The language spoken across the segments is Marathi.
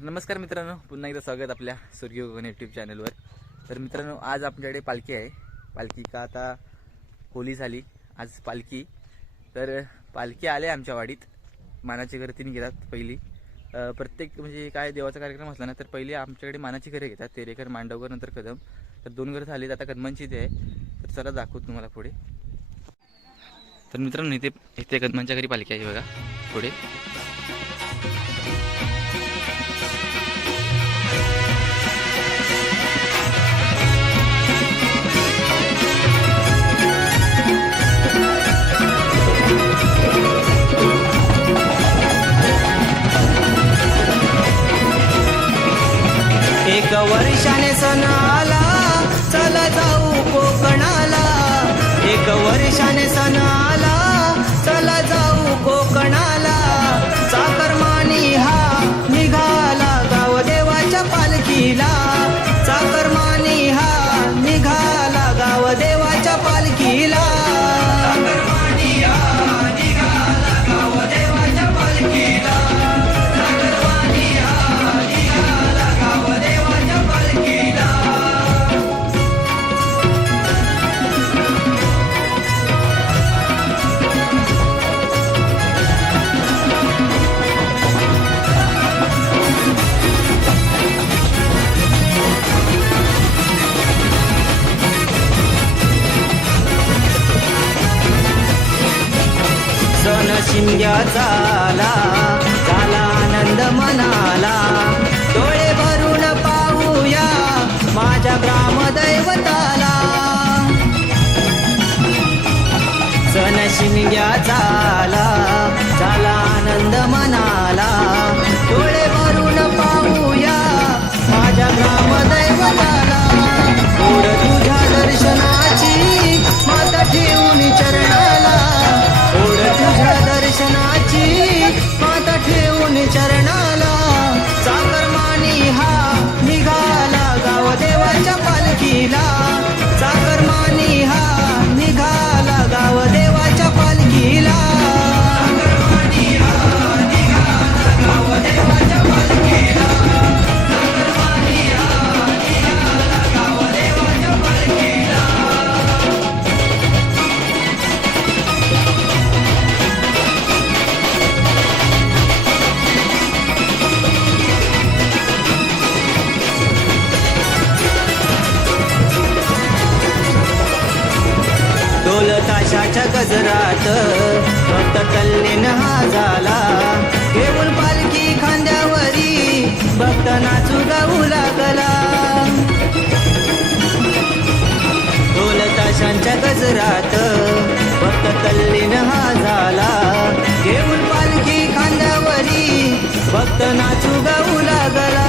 नमस्कार मित्रांनो, पुन्हा एकदा स्वागत आपल्या सूर्य कोकण यूट्यूब चॅनलवर। तर मित्रांनो, आज आपल्याकडे पालखी आहे। पालखी का आता होली झाली, आज पालखी। तर पालखी आले आमच्या वाडीत। मानाची घरे 3 घेतात पहिली। प्रत्येक म्हणजे काय देवाचा कार्यक्रम असला ना तर पहिले आमच्याकडे मानाची घरे घेतात, तेरेकर, मांडवकर, नंतर कदम। तर 2 घरे झालीत, आता कदमांची इथे आहे। तर चला दाखवतो तुम्हाला पुढे। तर मित्रांनो, इथे कदमांच्या घरी पालखी आहे बघा पुढे। एक वर्षाने सण आला, चला जाऊ कोकणाला। एक वर्षाने सण आला, चला जाऊ कोकणाला। चाकरमानी हा निघाला गाव देवाच्या पालखीला। चाकरमानी हा निघाला गाव देवाच्या पालखीला। चाकरमानी हा निघाला गाव देवाच्या पालखीला। चाकरमानी हा निघाला गाव देवाच्या पालखीला। सण शिमग्याचा आला, झाला आनंद मनाला। डोळे भरून पाहूया माझ्या ग्रामदैवताला। सण शिमग्याचा आला, झाला आनंद मनाला। डोळे भरून पाहूया माझ्या ग्रामदैवताला। ओढ तुझ्या दर्शनाची माता ठेवून चरणाला। ओढ तुझ्या दर्शनाची माता ठेवून चरणाला। चाकरमानी हा निघाला गाव देवाच्या पालखीला। चाकरमानी हा निघाला गाव देवाच्या पालखीला। चाकरमानी हा निघाला गाव देवाच्या पालखीला। चाकरमानी हा निघाला गाव देवाच्या पालखीला। ढोल ताशाच्या गजरात भक्त तल्लीन हा झाला। घेऊन पालखी खांद्यावरी भक्त नाचू गाऊ लागला। ढोल ताशांच्या गजरात भक्त तल्लीन हा झाला। घेऊन पालखी खांद्यावरी भक्त नाचू गाऊ लागला।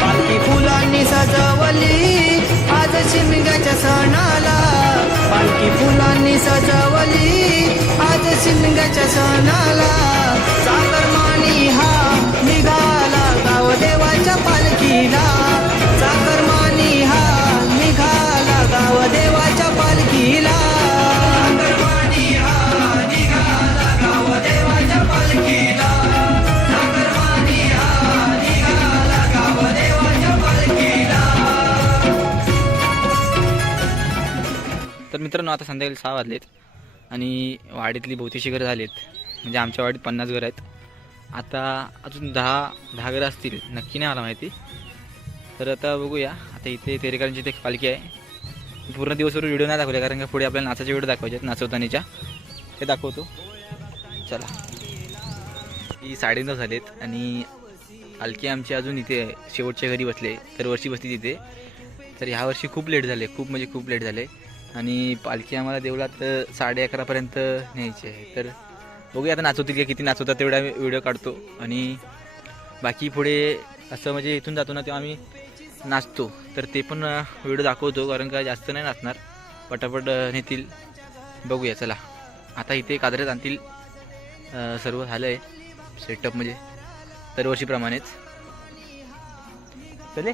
पालखी फुलांनी सजवली आज शिमग्याच्या सणाला। पालखी फुलांनी सजवली आज शिमग्याच्या सणाला। चाकरमानी हा निघाला गाव देवाच्या पालखीला। चाकरमानी हा निघाला गाव देवाच्या पालखीला। चाकरमानी हा निघाला गाव देवाच्या पालखीला। चाकरमानी हा निघाला गाव देवाच्या पालखीला। तर मित्रांनो, आता संध्याकाळी 6 वाजलेत आणि वाडीतली बहुतेकशी घरं झालीत। म्हणजे आमच्या वाडीत 50 घरं आहेत। आता अजून 10 घरं असतील, नक्की नाही मला माहिती। तर आता बघूया। आता इथे तेरेकरांची इथे पालखी आहे। पूर्ण दिवसभर व्हिडिओ नाही दाखवले, कारण का पुढे आपल्याला नाचाचे व्हिडिओ दाखवायचे आहेत, नाचवतानीच्या ते दाखवतो। चला, ही 9:30 झालेत आणि पालखी आमची अजून इथे शेवटच्या घरी बसले। दरवर्षी बसली तिथे। तर ह्यावर्षी खूप लेट झाले, खूप म्हणजे खूप लेट झाले। आणि पालखी आम्हाला देवळात 11:30पर्यंत न्यायची आहे। तर बघूया आता नाचवतील की किती नाचवतात, तेवढा व्हिडिओ काढतो। आणि बाकी पुढे असं म्हणजे इथून जातो ना तेव्हा आम्ही नाचतो, तर ते पण व्हिडिओ दाखवतो, कारण का जास्त नाही नाचणार, पटापट नेतील। बघूया चला। आता इथे काजऱ्यात आणतील, सर्व झालं आहे सेटअप, म्हणजे दरवर्षीप्रमाणेच। चले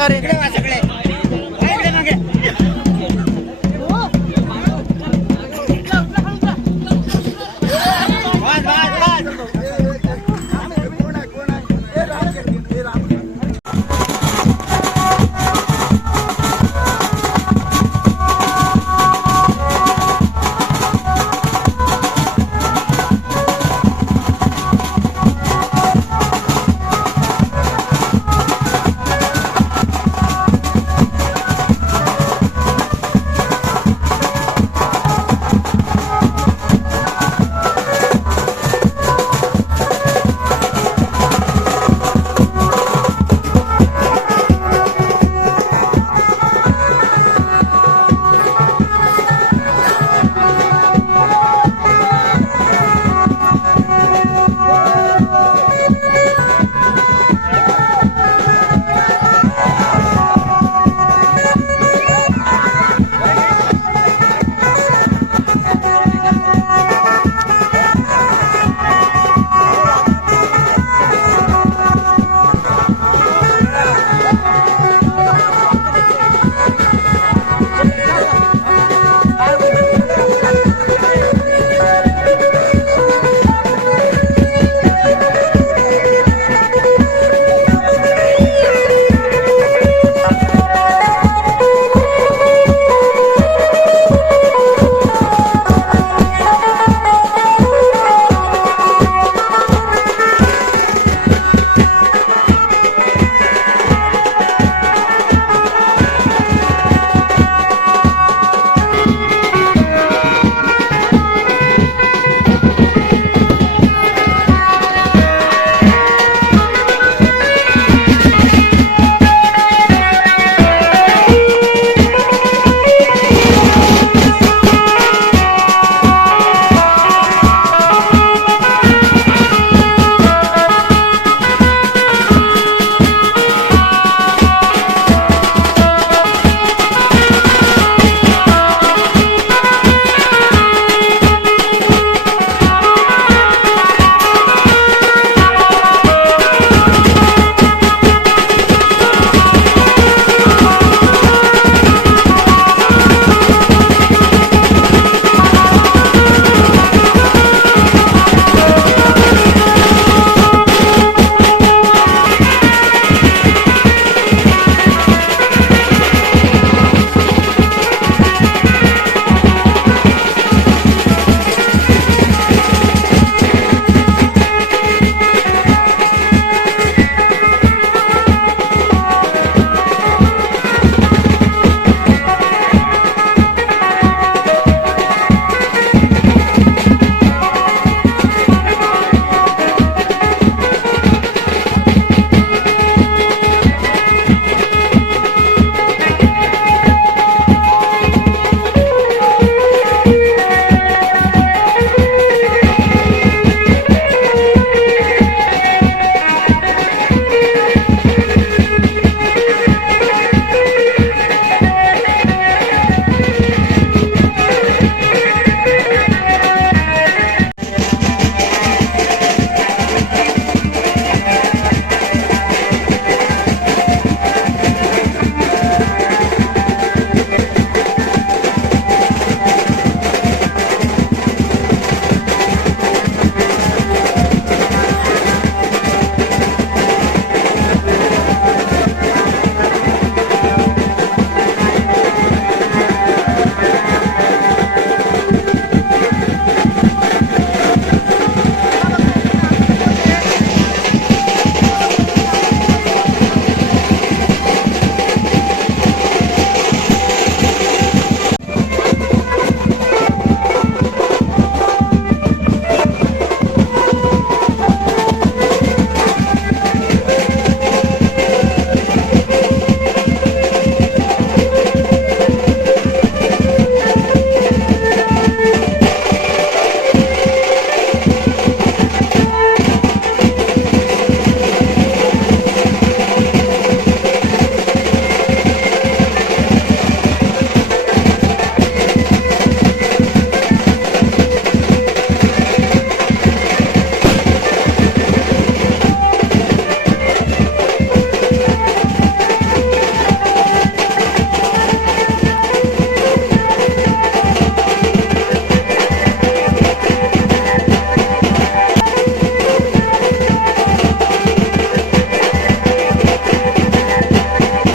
सांगा रे.